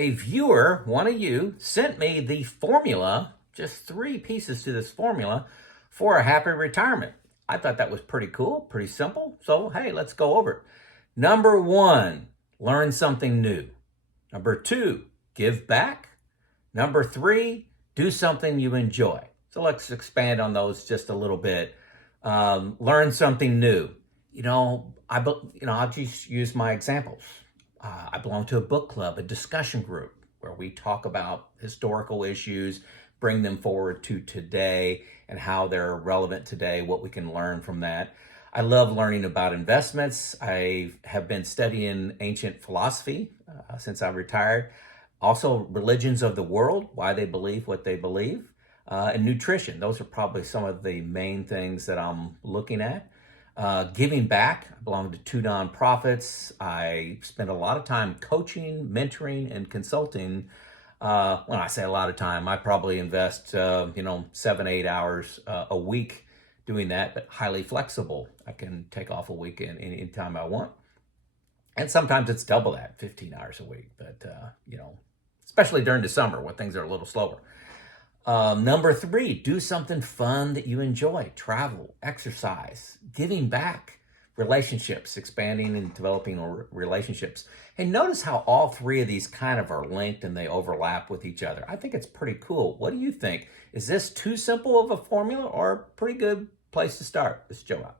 A viewer, one of you, sent me the formula, just 3 pieces to this formula for a happy retirement. I thought that was pretty cool, pretty simple. So, hey, let's go over it. Number 1, learn something new. Number 2, give back. Number 3, do something you enjoy. So let's expand on those just a little bit. Learn something new. I'll just use my examples. I belong to a book club, a discussion group where we talk about historical issues, bring them forward to today and how they're relevant today, what we can learn from that. I love learning about investments. I have been studying ancient philosophy since I retired. Also, religions of the world, why they believe what they believe, and nutrition. Those are probably some of the main things that I'm looking at. Giving back. I belong to 2 nonprofits. I spend a lot of time coaching, mentoring, and consulting. When I say a lot of time, I probably invest, 7, 8 hours a week doing that, but highly flexible. I can take off a week anytime I want. And sometimes it's double that, 15 hours a week. But, especially during the summer when things are a little slower. Number 3, do something fun that you enjoy. Travel, exercise, giving back, relationships, expanding and developing relationships. And notice how all 3 of these kind of are linked and they overlap with each other. I think it's pretty cool. What do you think? Is this too simple of a formula or a pretty good place to start? This is Joe out.